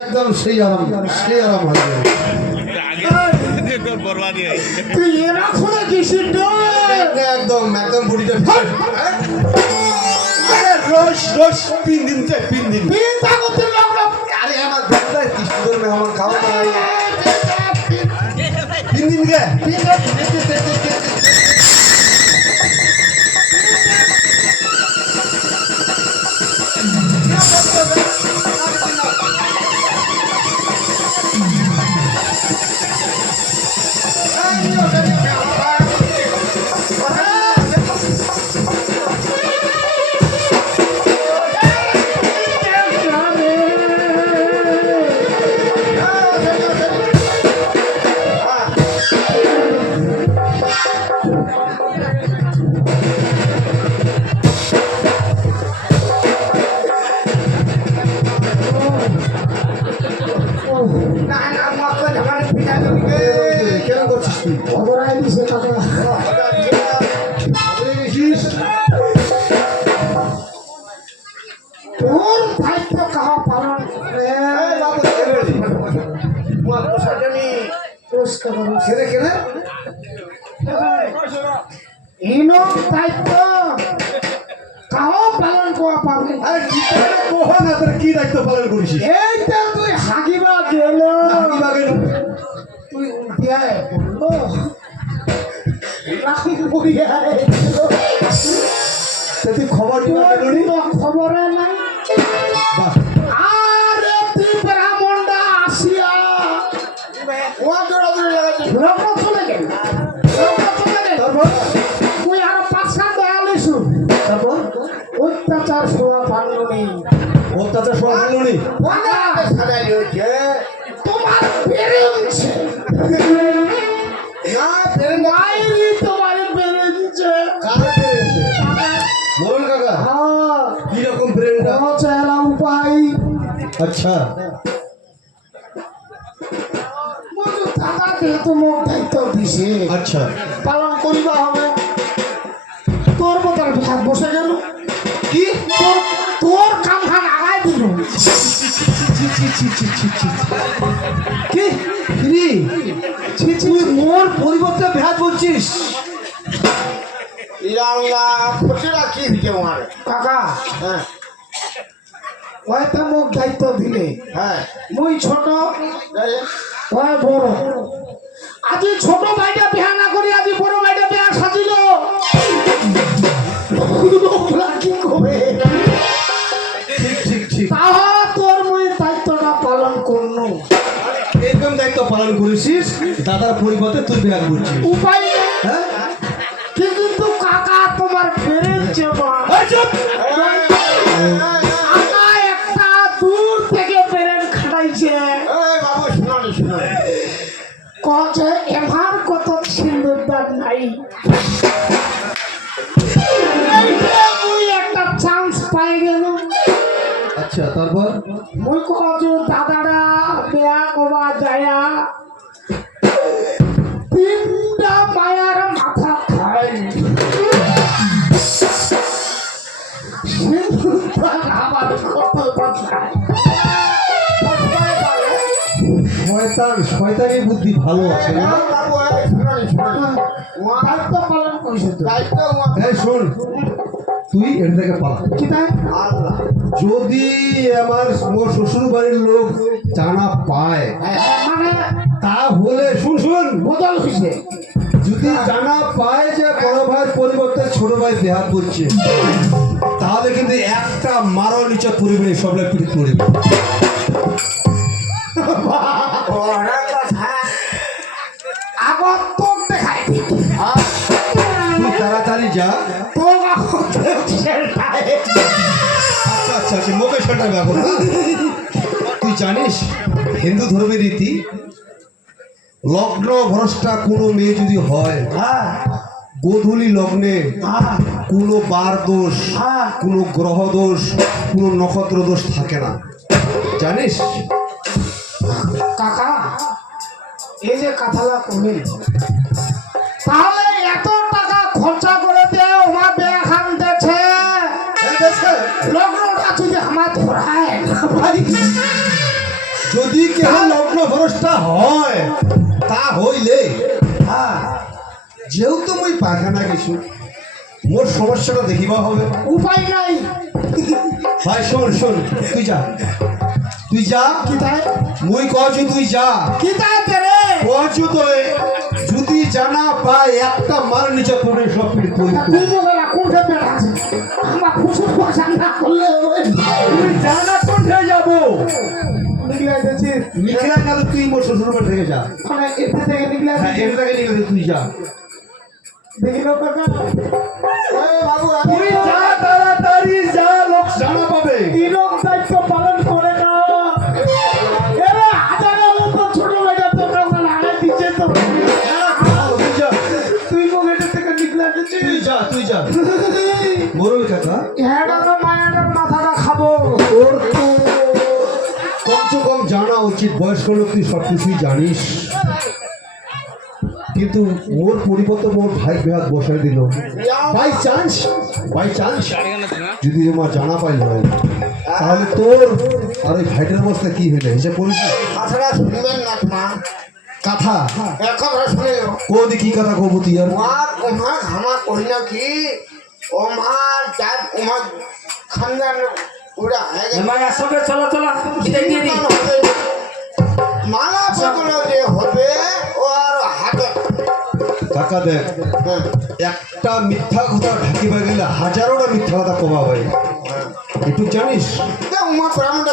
একদম সেই আরাম সেই আরাম হয়ে গেছে। তুই এরা খুলে দিছিস একদম একদম বুড়িটা আরে রোজ রোজ তিন দিন থেকে তিন দিন আরে আমার দেখলাই কি সুন্দর মেহমান খাওয়া নাই তিন দিন গে। খবরাই দিছে তোর দায়িত্ব কাহা পালন করে? ইনো দায়িত্ব। কাহা পালন করা পাবে আরে কি করে না তোর কি দায়িত্ব পালন করিস এইটা তুই হাগিবা গেল। কীভাবে তুই উঠিয়ায় বলল তুই খবর খবরে নাই? আরে তুই ব্রাহ্মণটা আসিয়া লগ্ন চলে গেল লগ্ন চলে গেল তুই আরও পাঁচ সাত দেয়ালিছু তারপর? অত্যাচার শোয়া পারল অত্যাচার সব ভালো নেই মায়েরই তোমার হ্যাঁ আচ্ছা আচ্ছা পালন করিবা হবে তোর মতন ভাগ বসে গেল কি তোর তোর কাম খান আগাই দিল কি? কি? তুই মোর পরিবর্তে ভ্যাট বলছিস? কাকা হয়তো মোক দায়িত্ব দিলে। মুই ছোট হয় বড়। আজি ছোট ভাইটা বিয়া না করি আজি বড় ভাইটা বিয়া সাজিল। করেছিস দাদার পরিবর্তে তুই ভ্যাট বলছিস। উপায়। হ্যাঁ? কিন্তু কাকা তোমার এই চুপ! কাকা একটা দূর থেকে খাটাইছে। কছে এভার কত সিন্দুর নাই। একটা চান্স পাই গেল আচ্ছা তারপর? মুই দাদারা বেয়া কবা যায়া। যদি আমার মোর শ্বশুর বাড়ির লোক জানা পায় তাহলে শুন শুন। যদি জানা পায় যে বড় ভাইয়ের পরিবর্তে ছোট ভাই দেহা করছে তাহলে কিন্তু একটা মারো নিচে পরিবে সব লোক পিঠ তুই তাড়াতাড়ি যা। আচ্ছা আচ্ছা আচ্ছা মুখে সেটা ব্যাপার তুই জানিস হিন্দু ধর্মের রীতি লগ্ন ভ্রষ্টা কোনো মেয়ে যদি হয় হ্যাঁ। গোধূলি লগ্নে হ্যাঁ। কোনো বার দোষ হ্যাঁ। কোনো গ্রহ দোষ কোনো নক্ষত্র দোষ থাকে না। জানিস? কাকা এই যে কথাটা কমিল তাহলে এত টাকা খরচা করে দিয়ে ওমা বেয়া খান দেছে লগ্নটা যদি আমার ধরায় যদি কেহ লগ্ন ভরসটা হয় তা হইলে হ্যাঁ। যেহেতু মুই পাখানা গেছো মোর সমস্যাটা দেখিবা হবে। উপায় নাই। ভাই শোন শোন। তুই যা। তুই যা। কি তাই মুই কছু তুই যা। কি তাই রে কছু তো যদি জানা পায় একটা মার নিচে পড়ে সব পিড়। পড়ি তুই বলে না কোনটা পেট আছে? আমার ফুসুর পয়সা না করলে তুই জানা কোনটা যাব? নিগলাই দিয়েছি নিখরা গেল তুই মোর শ্বশুর বাড়ি থেকে যা। মানে এতে থেকে নিগলাই হ্যাঁ এটাকে নিয়ে গেলে তুই যা। তুই যা তাড়াতাড়ি যা লোক জানা পাবে। তিনক দায়িত্ব পালন করে না। মোরল কাকা। হ্যাঁ তো মায়ের মাথাটা খাব। তো কমসে কম জানা উচিত। বয়স্ক লোক তুই সব কিছুই জানিস। কিন্তু মোর পরিবর্তে মোর ভাই বিহাত বসাই দিল। বাই চান্স বাই চান্স যদি তোমার জানা পাইল হয় তাহলে তোর আর ওই ভাইটার অবস্থা কি হইলে হিসাব করিস কথাটা শুনবেন না মা। কথা? এখন শুনে কোদি কি কথা কব তুই আর? মা ওমা ঘামা কহিল কি? ওমার যার ওমার খানদান ওরা হয়ে সঙ্গে চলো চলো। দিয়ে দিই দেখ হ্যাঁ, একটা মিথ্যা কথা ঢাকিবা গেলে হাজারোটা মিথ্যা কথা কমা ভাই একটু জানিস? দেখ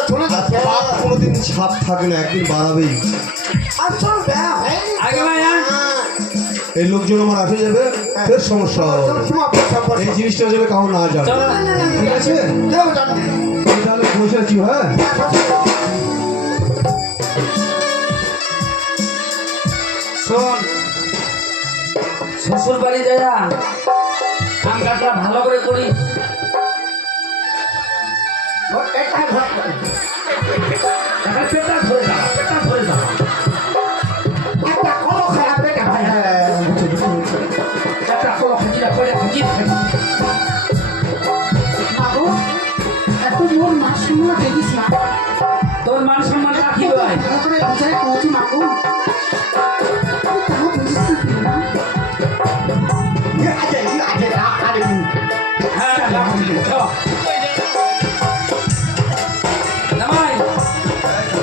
চলে যাচ্ছে। পাপ কোনোদিন ছাপ থাকে না একদিন বাড়াবেই হয়ে হ্যাঁ, এই লোকজন আমার আসে যাবে ফের সমস্যা হবে। এই জিনিসটা যেন কাউ না জানে। ঠিক আছে? তাহলে বসে আছি হ্যাঁ? শোন শ্বশুর বাড়ি যায় আম কাটলা ভালো করে করি এটা ঘর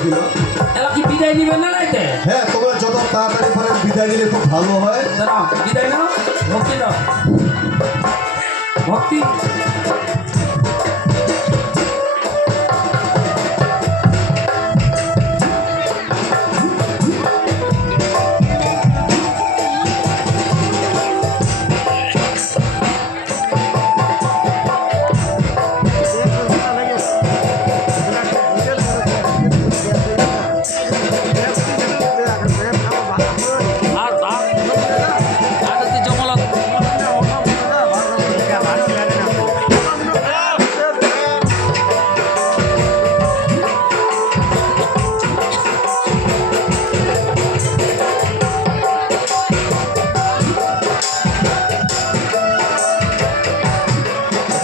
এলা কি বিদায় নিবেন না নাইতে হ্যাঁ তোমরা যত তাড়াতাড়ি পারে বিদায় নিলে খুব ভালো হয়। দাঁড়াও বিদায় নাও ভক্তি দাও। ভক্তি?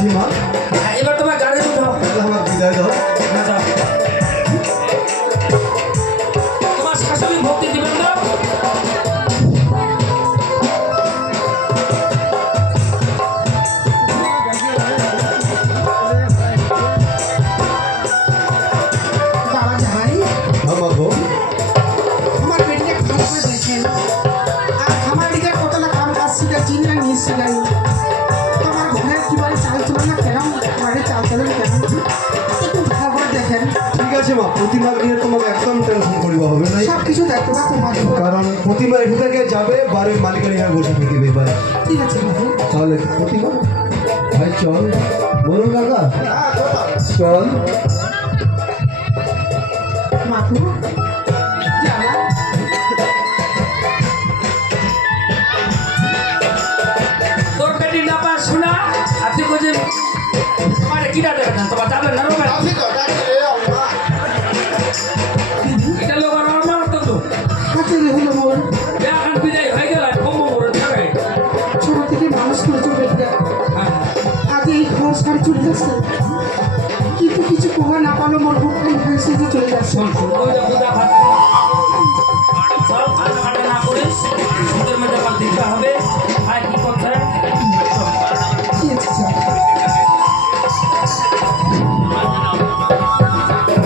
মা হ্যাঁ, করিবা হবে না কিছু দায়িত্বটা তোমার কারণ প্রতিমা এখান থেকে যাবে বাড়ির মালিকানি হয়ে বসে থেকে ভাই। ঠিক আছে তাহলে প্রতিমা? ভাই চল। বলুন কাকা। চল। মাকু জানা। তোর পেটি না পা শোনা। আর তুই কইছে তোমার কিটা না? সংস্কার চলতেছে কিন্তু কিছু কমা না পালো মোর বুকটাই হয়েছে যে চলে যাচ্ছে হবে।